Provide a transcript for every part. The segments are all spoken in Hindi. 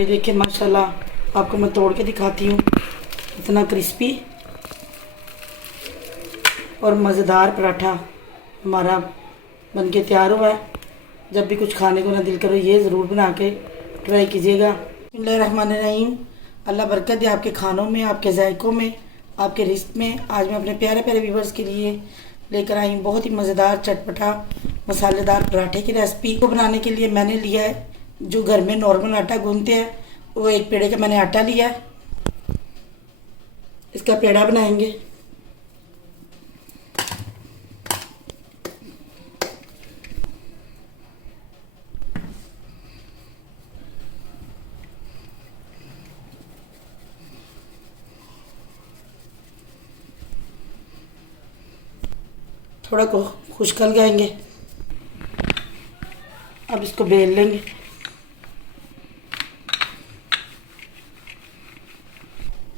ये देखिए माशाल्लाह, आपको मैं तोड़ के दिखाती हूँ। इतना क्रिस्पी और मज़ेदार पराठा हमारा बनके तैयार हुआ है। जब भी कुछ खाने को ना दिल करो, ये ज़रूर बना के ट्राई कीजिएगा। बिस्मिल्लाहिर्रहमानिर्रहीम। अल्लाह बरकत दे आपके खानों में, आपके जायकों में, आपके रिस्क में। आज मैं अपने प्यारे प्यारे व्यूवर्स के लिए लेकर आई हूँ बहुत ही मज़ेदार चटपटा मसालेदार पराठे की रेसिपी। को बनाने के लिए मैंने लिया है जो घर में नॉर्मल आटा गूंथते हैं, वो एक पेड़े का मैंने आटा लिया है। इसका पेड़ा बनाएंगे। थोड़ा को खुश्क लगाएंगे। अब इसको बेल लेंगे।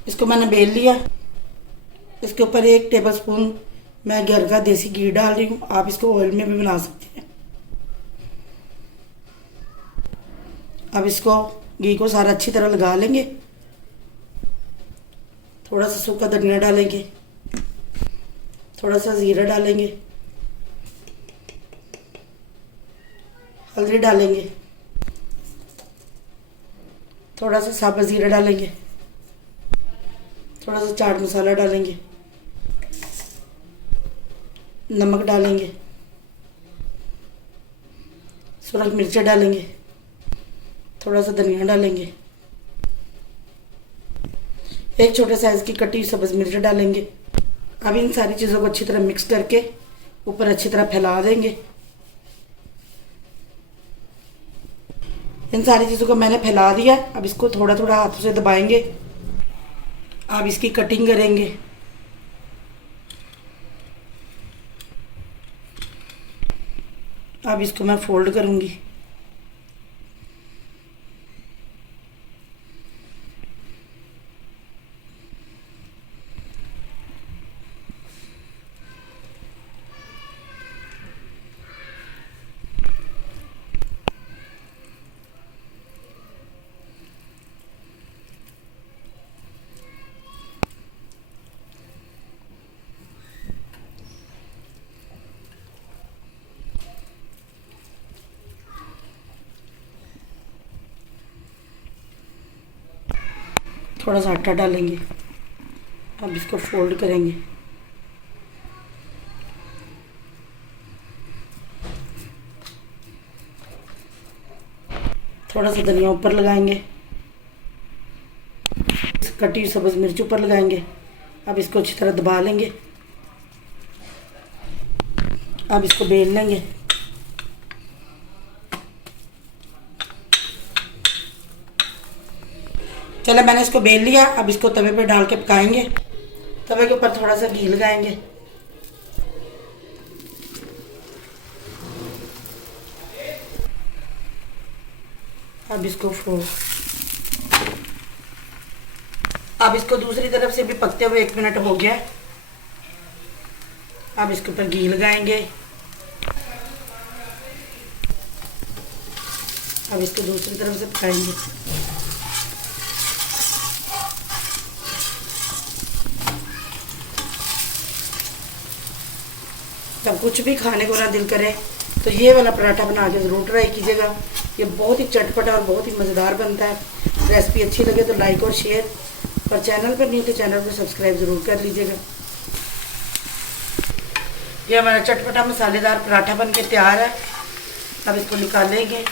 इसको मैंने बेल लिया। इसके ऊपर 1 टेबलस्पून मैं घर का देसी घी डाल रही हूँ। आप इसको ऑयल में भी बना सकते हैं। अब इसको घी को सारा अच्छी तरह लगा लेंगे। थोड़ा सा सूखा धनिया डालेंगे, थोड़ा सा ज़ीरा डालेंगे, हल्दी डालेंगे, थोड़ा सा साबुत ज़ीरा डालेंगे, थोड़ा सा चाट मसाला डालेंगे, नमक डालेंगे, सुरख मिर्चा डालेंगे, थोड़ा सा धनिया डालेंगे, 1 छोटे साइज़ की कटी सब्ज़ मिर्च डालेंगे। अब इन सारी चीज़ों को अच्छी तरह मिक्स करके ऊपर अच्छी तरह फैला देंगे। इन सारी चीज़ों को मैंने फैला दिया। अब इसको थोड़ा थोड़ा हाथों से दबाएंगे। अब इसकी कटिंग करेंगे। अब इसको मैं फोल्ड करूँगी। थोड़ा सा आटा डालेंगे। अब इसको फोल्ड करेंगे। थोड़ा सा धनिया ऊपर लगाएंगे, कटी सब्ज़ मिर्च ऊपर लगाएंगे। अब इसको अच्छी तरह दबा लेंगे। अब इसको बेल लेंगे। चलो मैंने इसको बेल लिया। अब इसको तवे पे डाल के पकाएंगे। तवे के ऊपर थोड़ा सा घी लगाएंगे। अब इसको दूसरी तरफ से भी पकते हुए 1 मिनट हो गया। अब इसके ऊपर घी लगाएंगे। अब इसको दूसरी तरफ से पकाएंगे। जब कुछ भी खाने को ना दिल करे तो ये वाला पराठा बना के ज़रूर ट्राई कीजिएगा। ये बहुत ही चटपटा और बहुत ही मज़ेदार बनता है। रेसिपी अच्छी लगे तो लाइक और शेयर, और चैनल पर नहीं तो चैनल को सब्सक्राइब ज़रूर कर लीजिएगा। ये हमारा चटपटा मसालेदार पराठा बन के तैयार है। अब इसको निकालेंगे।